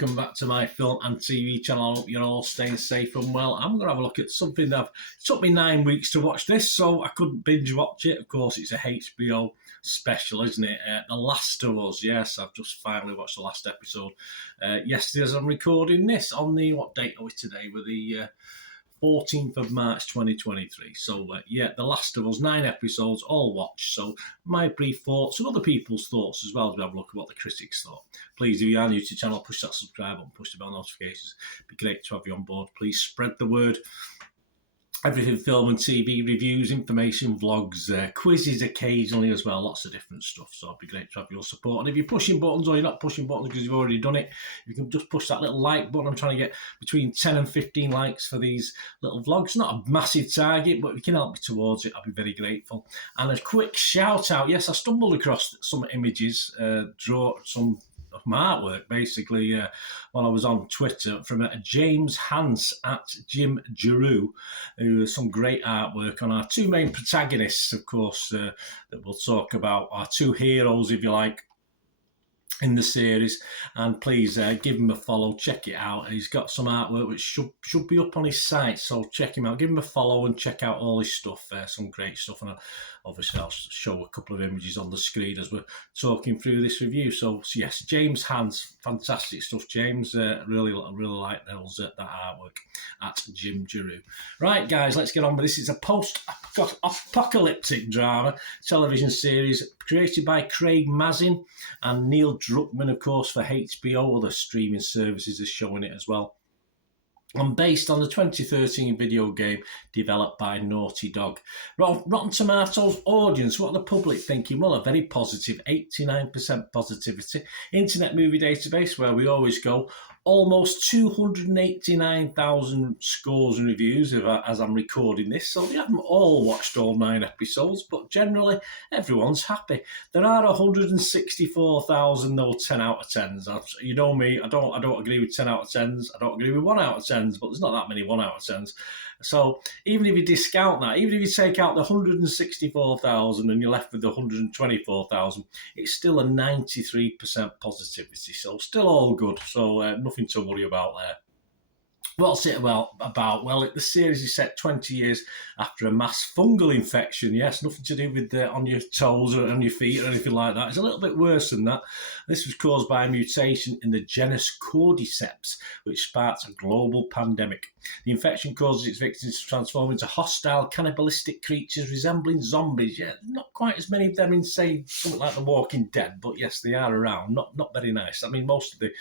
welcome back to my film and TV channel. I hope you're all staying safe and well. I'm going to have a look at something that it took me 9 weeks to watch this, so I couldn't binge watch it. Of course, it's a HBO special, isn't it? The Last of Us. Yes, I've just finally watched the last episode yesterday as I'm recording this on the, what date are we today? We're the 14th of March 2023. So yeah, The Last of Us, 9 episodes, all watched. So my brief thoughts and other people's thoughts as well, as we have a look at what the critics thought. Please, if you are new to the channel, push that subscribe button, push the bell notifications. It'd be great to have you on board. Please spread the word. Everything film and TV reviews, information, vlogs, quizzes occasionally as well, lots of different stuff. So it'd be great to have your support. And if you're pushing buttons or you're not pushing buttons because you've already done it, you can just push that little like button. I'm trying to get between 10 and 15 likes for these little vlogs. Not a massive target, but if you can help me towards it, I'll be very grateful. And a quick shout out. Yes, I stumbled across some images, draw some of my artwork basically while I was on Twitter from James Hans at Jim Giroux, who has some great artwork on our two main protagonists, of course, that we'll talk about, our two heroes, if you like, in the series. And please give him a follow, check it out. He's got some artwork which should be up on his site, so check him out, give him a follow and check out all his stuff. Some great stuff, and obviously I'll show a couple of images on the screen as we're talking through this review. So yes, James Hans, fantastic stuff, James. Really like those that artwork at Jim Giroux. Right guys, let's get on with this. It's a post-apocalyptic drama television series created by Craig Mazin and Neil Druckmann, of course, for HBO. Other streaming services are showing it as well. And based on the 2013 video game developed by Naughty Dog. Rotten Tomatoes audience, what are the public thinking? Well, a very positive, 89% positivity. Internet Movie Database, where we always go, almost 289,000 scores and reviews as I'm recording this. So they haven't all watched all 9 episodes, but generally everyone's happy. There are 164,000 though 10 out of 10s. You know me, I don't agree with 10 out of 10s. I don't agree with 1 out of 10s, but there's not that many 1 out of 10s. So even if you discount that, even if you take out the 164,000 and you're left with the 124,000, it's still a 93% positivity. So still all good. So nothing to worry about there. What's it about? Well, the series is set 20 years after a mass fungal infection. Yes, nothing to do with on your toes or on your feet or anything like that. It's a little bit worse than that. This was caused by a mutation in the genus Cordyceps, which sparked a global pandemic. The infection causes its victims to transform into hostile, cannibalistic creatures resembling zombies. Yeah, not quite as many of them in, say, something like The Walking Dead, but yes, they are around. Not very nice. I mean, most of the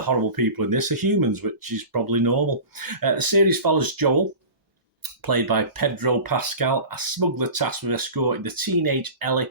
horrible people in this are humans, which is probably normal. The series follows Joel, played by Pedro Pascal, a smuggler tasked with escorting the teenage Ellie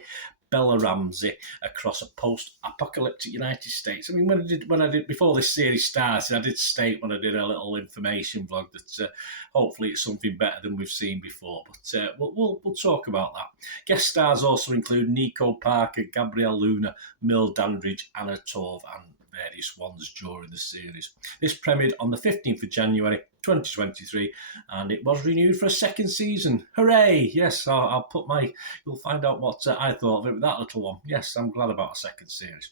Bella Ramsey across a post-apocalyptic United States. I mean, when I did before this series started, I did state when I did a little information vlog that hopefully it's something better than we've seen before. But we'll talk about that. Guest stars also include Nico Parker, Gabrielle Luna, Merle Dandridge, Anna Torv, and various ones during the series. This premiered on the 15th of January 2023 and it was renewed for a second season. Hooray! Yes, you'll find out what I thought of it with that little one. Yes, I'm glad about a second series.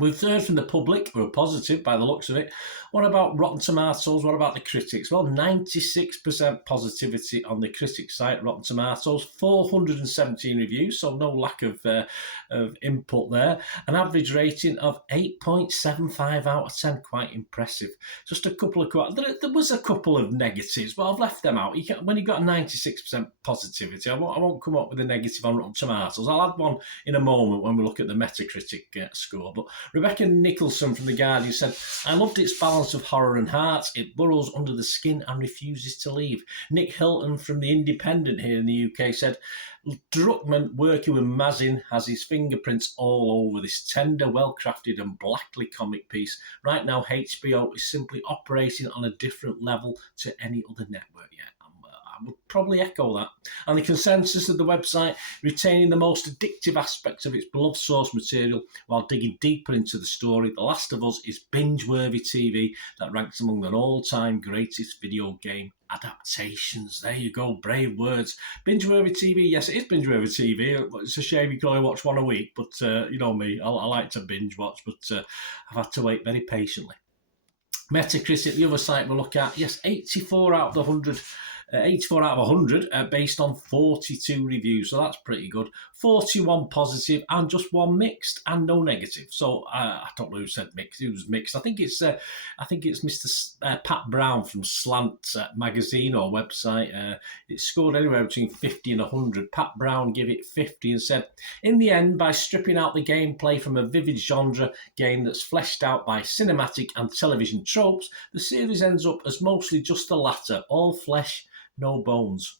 We've heard from the public who are positive by the looks of it. What about Rotten Tomatoes? What about the critics? Well, 96% positivity on the critics site, Rotten Tomatoes, 417 reviews, so no lack of input there. An average rating of 8.75 out of 10, quite impressive. Just a couple of, there was a couple of negatives, but I've left them out. When you've got a 96% positivity, I won't come up with a negative on Rotten Tomatoes. I'll add one in a moment when we look at the Metacritic score, but Rebecca Nicholson from The Guardian said, "I loved its balance of horror and heart. It burrows under the skin and refuses to leave." Nick Hilton from The Independent here in the UK said, "Druckmann, working with Mazin, has his fingerprints all over this tender, well-crafted and blackly comic piece. Right now, HBO is simply operating on a different level to any other network yet." would probably echo that. And the consensus of the website, retaining the most addictive aspects of its beloved source material while digging deeper into the story, The Last of Us is binge-worthy TV that ranks among the all-time greatest video game adaptations. There you go, brave words. Binge-worthy TV, yes, it is binge-worthy TV. It's a shame you can only watch one a week, but you know me, I like to binge watch, but I've had to wait very patiently. Metacritic, the other site we'll look at, yes, 84 out of 100. 84 out of 100 based on 42 reviews, so that's pretty good. 41 positive and just one mixed and no negative. So I don't know who said mixed. It was mixed. I think it's Mr. Pat Brown from Slant magazine or website. It scored anywhere between 50 and 100. Pat Brown gave it 50 and said, in the end, by stripping out the gameplay from a vivid genre game that's fleshed out by cinematic and television tropes, the series ends up as mostly just the latter, all flesh, no bones.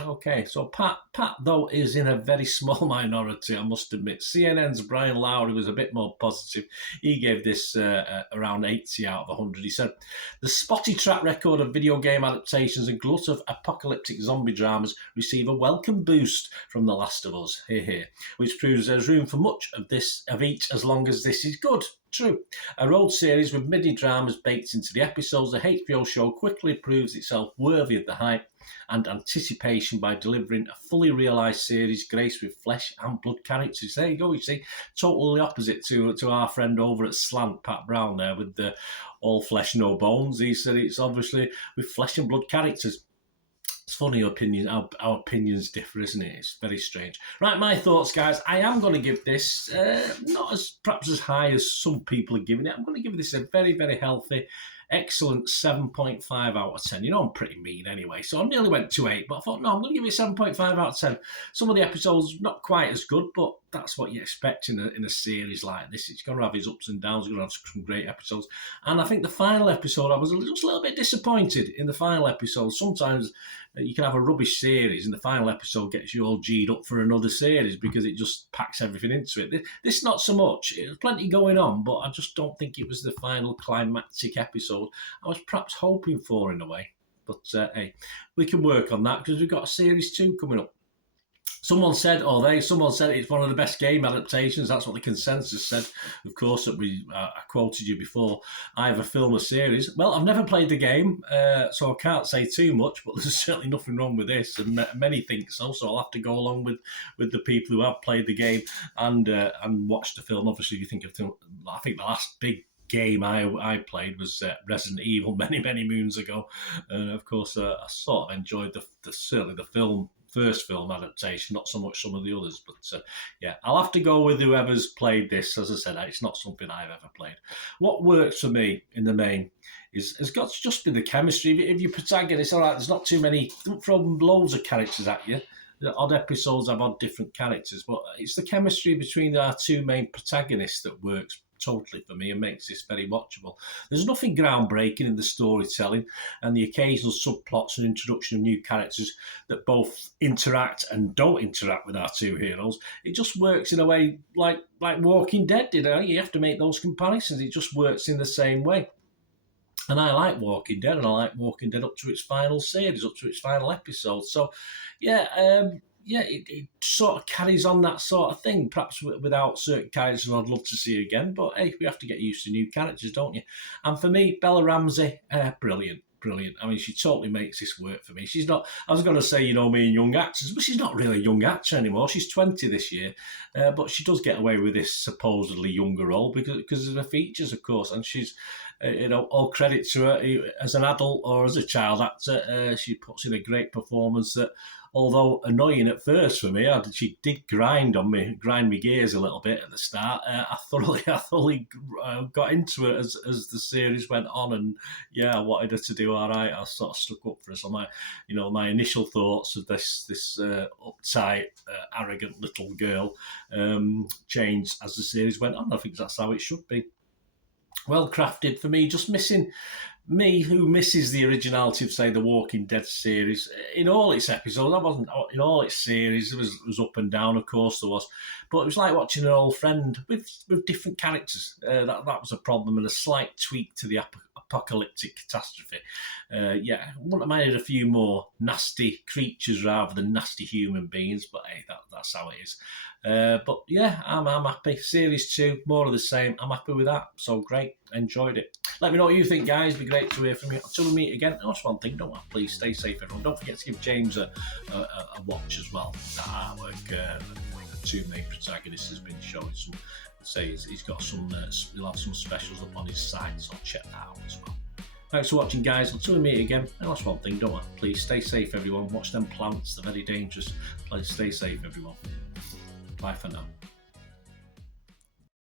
Okay, so Pat, though, is in a very small minority, I must admit. CNN's Brian Lowry was a bit more positive. He gave this around 80 out of 100. He said, the spotty track record of video game adaptations and glut of apocalyptic zombie dramas receive a welcome boost from The Last of Us, which proves there's room for much of each as long as this is good. True. A road series with midi dramas baked into the episodes, the HBO show quickly proves itself worthy of the hype and anticipation by delivering a fully realised series graced with flesh and blood characters. There you go, you see, totally opposite to our friend over at Slant, Pat Brown there, with the all flesh, no bones. He said it's obviously with flesh and blood characters. It's funny our opinions differ, isn't it? It's very strange. Right, my thoughts, guys. I am going to give this, not as perhaps as high as some people are giving it. I'm going to give this a very, very healthy, excellent 7.5 out of 10. You know I'm pretty mean anyway, so I nearly went to 8, but I thought, no, I'm going to give it 7.5 out of 10. Some of the episodes not quite as good, but that's what you expect in a series like this. It's going to have its ups and downs. It's going to have some great episodes. And I think the final episode, I was just a little bit disappointed in the final episode. Sometimes you can have a rubbish series and the final episode gets you all G'd up for another series because it just packs everything into it. This not so much. There's plenty going on, but I just don't think it was the final climactic episode I was perhaps hoping for in a way. But hey, we can work on that because we've got a series 2 coming up. Someone said it's one of the best game adaptations. That's what the consensus said. Of course, that I quoted you before. Either film or series. Well, I've never played the game, so I can't say too much. But there's certainly nothing wrong with this, and many think so. So I'll have to go along with the people who have played the game and watched the film. Obviously, you think of I think the last big game I played was Resident Evil many moons ago. Of course, I sort of enjoyed certainly the first film adaptation, not so much some of the others, but yeah, I'll have to go with whoever's played this. As I said, it's not something I've ever played. What works for me in the main has got to just be the chemistry. If your protagonist, all right, there's not too many, don't throw loads of characters at you. The odd episodes have odd different characters, but it's the chemistry between our two main protagonists that works totally for me and makes this very watchable. There's nothing groundbreaking in the storytelling and the occasional subplots and introduction of new characters that both interact and don't interact with our two heroes. It just works in a way like Walking Dead did. You have to make those comparisons. It just works in the same way. And I like Walking Dead, and I like Walking Dead up to its final series, up to its final episode. So, it sort of carries on that sort of thing, perhaps without certain characters I'd love to see again. But hey, we have to get used to new characters, don't you? And for me, Bella Ramsey, brilliant. I mean, she totally makes this work for me. She's not, I was going to say, me and young actors, but she's not really a young actor anymore. She's 20 this year, but she does get away with this supposedly younger role because of her features, of course. And she's, all credit to her as an adult or as a child actor. She puts in a great performance that, although annoying at first for me, she did grind me gears a little bit at the start. I thoroughly got into it as the series went on, and I wanted her to do all right. I sort of stuck up for her. So my initial thoughts of this uptight, arrogant little girl changed as the series went on. I think that's how it should be. Well crafted for me, just missing me who misses the originality of, say, the Walking Dead series. In all its episodes, in all its series, it was up and down, of course there was, but it was like watching an old friend with different characters. That was a problem, and a slight tweak to the apocalyptic catastrophe. Yeah, wouldn't have minded a few more nasty creatures rather than nasty human beings, but hey, that's how it is. But yeah, I'm happy. Series 2, more of the same. I'm happy with that. So great, enjoyed it. Let me know what you think, guys. It'd be great to hear from you. Until we meet again, that's one thing, don't I? Please stay safe, everyone. Don't forget to give James a watch as well. That artwork, the two main protagonists has been showing some. Say he's got some. He'll have some specials up on his site, so check that out as well. Thanks for watching, guys. Until we meet again, and that's one thing, don't I? Please stay safe, everyone. Watch them plants; they're very dangerous. Please stay safe, everyone. Bye for now.